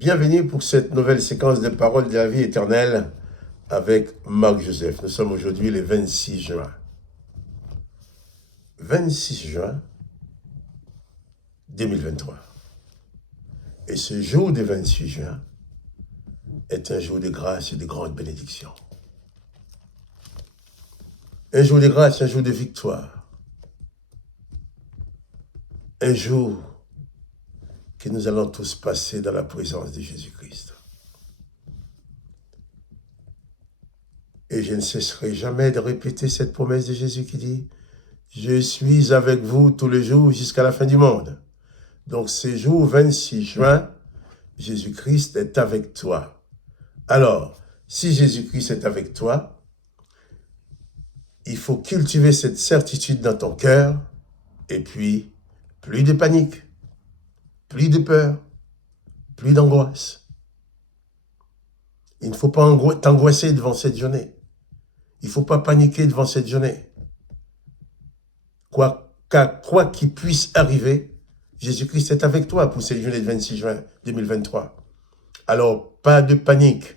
Bienvenue pour cette nouvelle séquence de paroles de la vie éternelle avec Marc Joseph. Nous sommes aujourd'hui le 26 juin. 26 juin 2023. Et ce jour du 28 juin est un jour de grâce et de grande bénédiction. Un jour de grâce, un jour de victoire. Un jour que nous allons tous passer dans la présence de Jésus-Christ. Et je ne cesserai jamais de répéter cette promesse de Jésus qui dit « Je suis avec vous tous les jours jusqu'à la fin du monde ». Donc ce jour 26 juin, Jésus-Christ est avec toi. Alors, si Jésus-Christ est avec toi, il faut cultiver cette certitude dans ton cœur et puis plus de panique. Plus de peur, plus d'angoisse. Il ne faut pas t'angoisser devant cette journée. Il ne faut pas paniquer devant cette journée. Quoi qu'il puisse arriver, Jésus-Christ est avec toi pour cette journée de 26 juin 2023. Alors, pas de panique.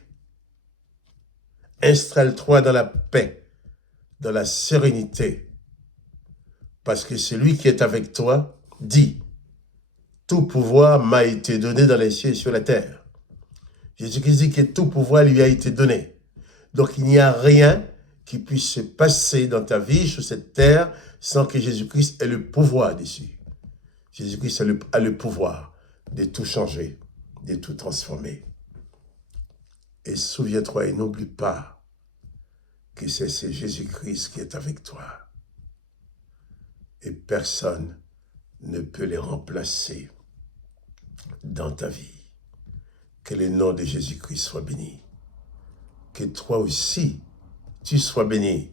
Installe-toi dans la paix, dans la sérénité. Parce que celui qui est avec toi dit « Tout pouvoir m'a été donné dans les cieux et sur la terre. » Jésus-Christ dit que tout pouvoir lui a été donné. Donc il n'y a rien qui puisse se passer dans ta vie sur cette terre sans que Jésus-Christ ait le pouvoir dessus. Jésus-Christ a le pouvoir de tout changer, de tout transformer. Et souviens-toi et n'oublie pas que c'est ce Jésus-Christ qui est avec toi. Et personne ne peut les remplacer dans ta vie. Que le nom de Jésus-Christ soit béni. Que toi aussi, tu sois béni.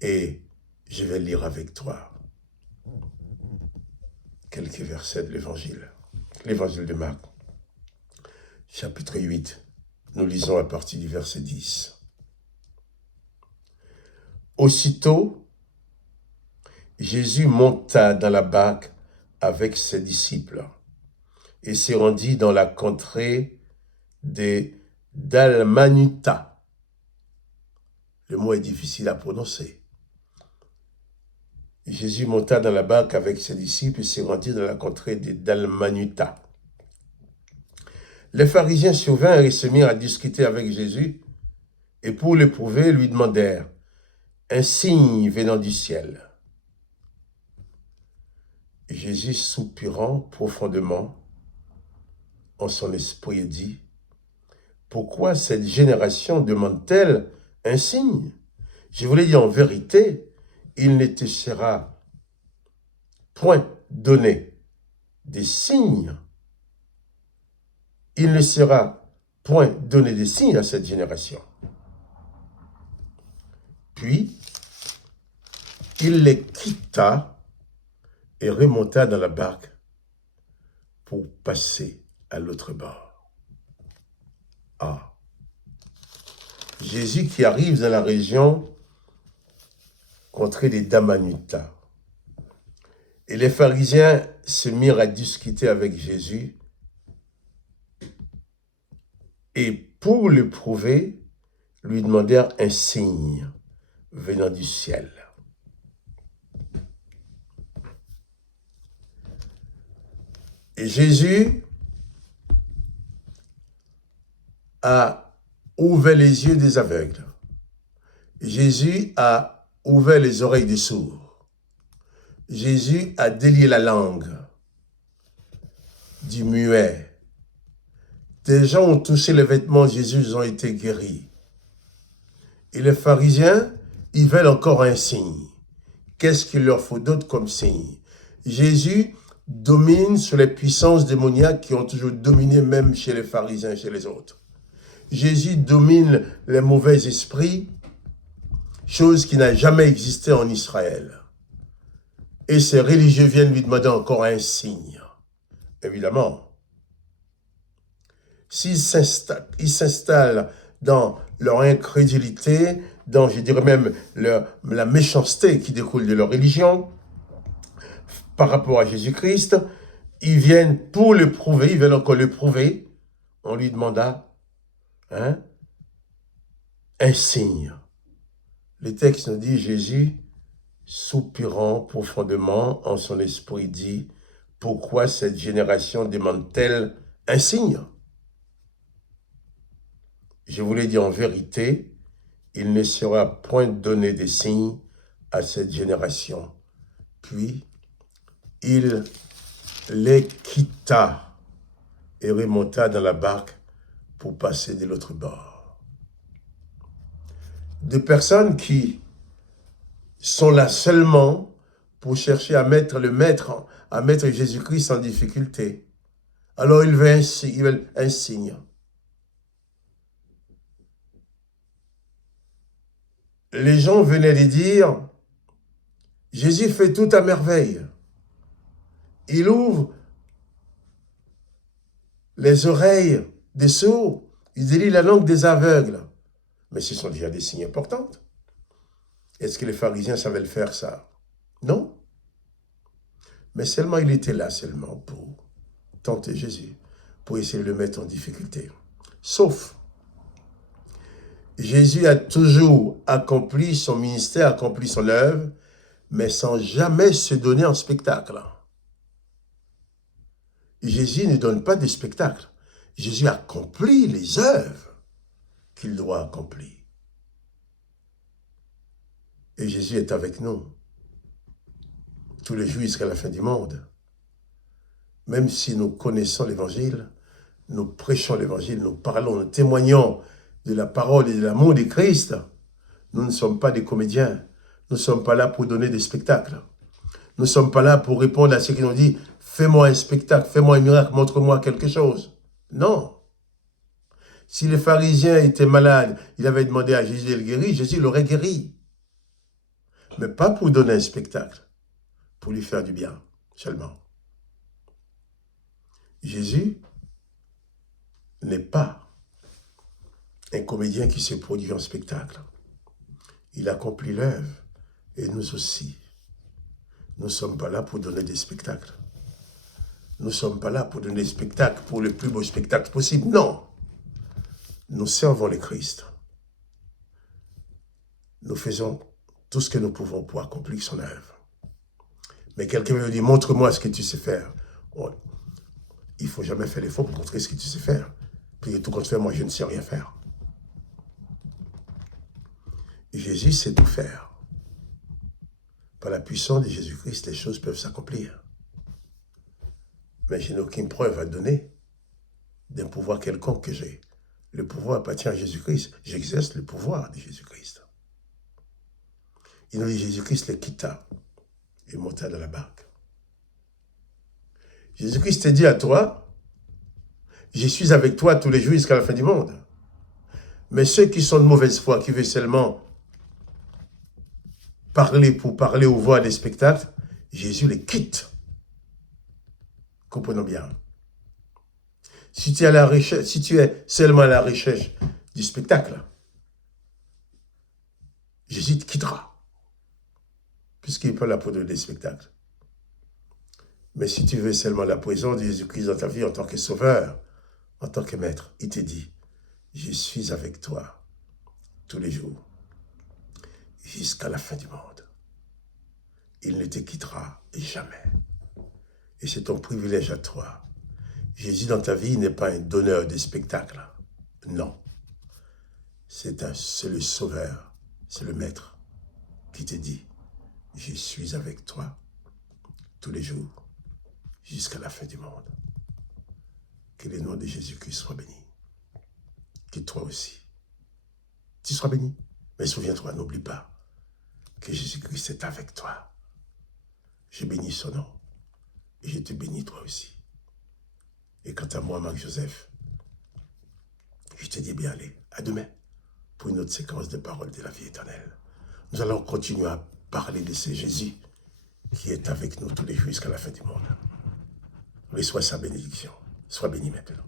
Et je vais lire avec toi quelques versets de l'Évangile. L'Évangile de Marc, chapitre 8. Nous lisons à partir du verset 10. Aussitôt, Jésus monta dans la barque avec ses disciples et se rendit dans la contrée des Dalmanuta. Le mot est difficile à prononcer. Jésus monta dans la barque avec ses disciples et se rendit dans la contrée des Dalmanuta. Les pharisiens survinrent et se mirent à discuter avec Jésus et pour l'éprouver, lui demandèrent un signe venant du ciel. Jésus, soupirant profondément en son esprit, dit « Pourquoi cette génération demande-t-elle un signe? Je vous l'ai dit en vérité, il ne te sera point donné des signes. Il ne sera point donné des signes à cette génération. » Puis, il les quitta et remonta dans la barque pour passer à l'autre bord. Ah! Jésus qui arrive dans la région contrée des Dalmanuta. Et les pharisiens se mirent à discuter avec Jésus et pour le prouver, lui demandèrent un signe venant du ciel. Et Jésus a ouvert les yeux des aveugles. Jésus a ouvert les oreilles des sourds. Jésus a délié la langue du muet. Des gens ont touché les vêtements de Jésus, ils ont été guéris. Et les pharisiens, ils veulent encore un signe. Qu'est-ce qu'il leur faut d'autre comme signe? Jésus domine sur les puissances démoniaques qui ont toujours dominé même chez les pharisiens, chez les autres. Jésus domine les mauvais esprits, chose qui n'a jamais existé en Israël. Et ces religieux viennent lui demander encore un signe. Évidemment, s'ils s'installent dans leur incrédulité, dans, je dirais même, la méchanceté qui découle de leur religion, par rapport à Jésus-Christ, ils viennent pour le prouver, ils veulent encore le prouver. On lui demanda un signe. Le texte nous dit, Jésus, soupirant profondément en son esprit, dit, pourquoi cette génération demande-t-elle un signe? Je vous l'ai dit en vérité, il ne sera point donné de signe à cette génération. Puis, il les quitta et remonta dans la barque pour passer de l'autre bord. Des personnes qui sont là seulement pour chercher à mettre Jésus-Christ en difficulté. Alors ils veulent un signe. Les gens venaient de dire, Jésus fait tout à merveille. Il ouvre les oreilles des sourds, il délie la langue des aveugles. Mais ce sont déjà des signes importants. Est-ce que les pharisiens savaient le faire, ça? Non. Mais seulement il était là seulement pour tenter Jésus, pour essayer de le mettre en difficulté. Sauf, Jésus a toujours accompli son ministère, accompli son œuvre, mais sans jamais se donner en spectacle. Jésus ne donne pas de spectacle. Jésus accomplit les œuvres qu'il doit accomplir. Et Jésus est avec nous tous les jours jusqu'à la fin du monde. Même si nous connaissons l'Évangile, nous prêchons l'Évangile, nous parlons, nous témoignons de la parole et de l'amour de Christ, nous ne sommes pas des comédiens. Nous ne sommes pas là pour donner des spectacles. Nous ne sommes pas là pour répondre à ceux qui nous disent « Fais-moi un spectacle, fais-moi un miracle, montre-moi quelque chose. » Non. Si les pharisiens étaient malades, ils avaient demandé à Jésus de le guérir, Jésus l'aurait guéri. Mais pas pour donner un spectacle, pour lui faire du bien seulement. Jésus n'est pas un comédien qui se produit en spectacle. Il accomplit l'œuvre, et nous aussi. Nous ne sommes pas là pour donner des spectacles. Nous ne sommes pas là pour donner des spectacles, pour le plus beau spectacle possible. Non. Nous servons le Christ. Nous faisons tout ce que nous pouvons pour accomplir son œuvre. Mais quelqu'un me dit, montre-moi ce que tu sais faire. Bon, il ne faut jamais faire l'effort pour montrer ce que tu sais faire. Puis tout compte fait, moi je ne sais rien faire. Jésus sait tout faire. Par la puissance de Jésus-Christ, les choses peuvent s'accomplir. Mais je n'ai aucune preuve à donner d'un pouvoir quelconque que j'ai. Le pouvoir appartient à Jésus-Christ. J'exerce le pouvoir de Jésus-Christ. Il nous dit, Jésus-Christ les quitta et monta dans la barque. Jésus-Christ te dit à toi, je suis avec toi tous les jours jusqu'à la fin du monde. Mais ceux qui sont de mauvaise foi, qui veulent seulement parler pour parler ou voir des spectacles, Jésus les quitte. Comprenons bien. Si tu es seulement à la recherche du spectacle, Jésus te quittera. Puisqu'il n'est pas là pour donner des spectacles. Mais si tu veux seulement la présence de Jésus-Christ dans ta vie en tant que sauveur, en tant que maître, il te dit, je suis avec toi tous les jours, jusqu'à la fin du monde. Il ne te quittera jamais. Et c'est ton privilège à toi. Jésus dans ta vie n'est pas un donneur de spectacles. Non. C'est le sauveur, c'est le maître qui te dit, je suis avec toi tous les jours, jusqu'à la fin du monde. Que le nom de Jésus-Christ soit béni. Que toi aussi, tu sois béni. Mais souviens-toi, n'oublie pas que Jésus-Christ est avec toi. Je bénis son nom et je te bénis toi aussi. Et quant à moi, Marc-Joseph, je te dis bien allez, à demain pour une autre séquence de paroles de la vie éternelle. Nous allons continuer à parler de ce Jésus qui est avec nous tous les jours jusqu'à la fin du monde. Reçois sa bénédiction. Sois béni maintenant.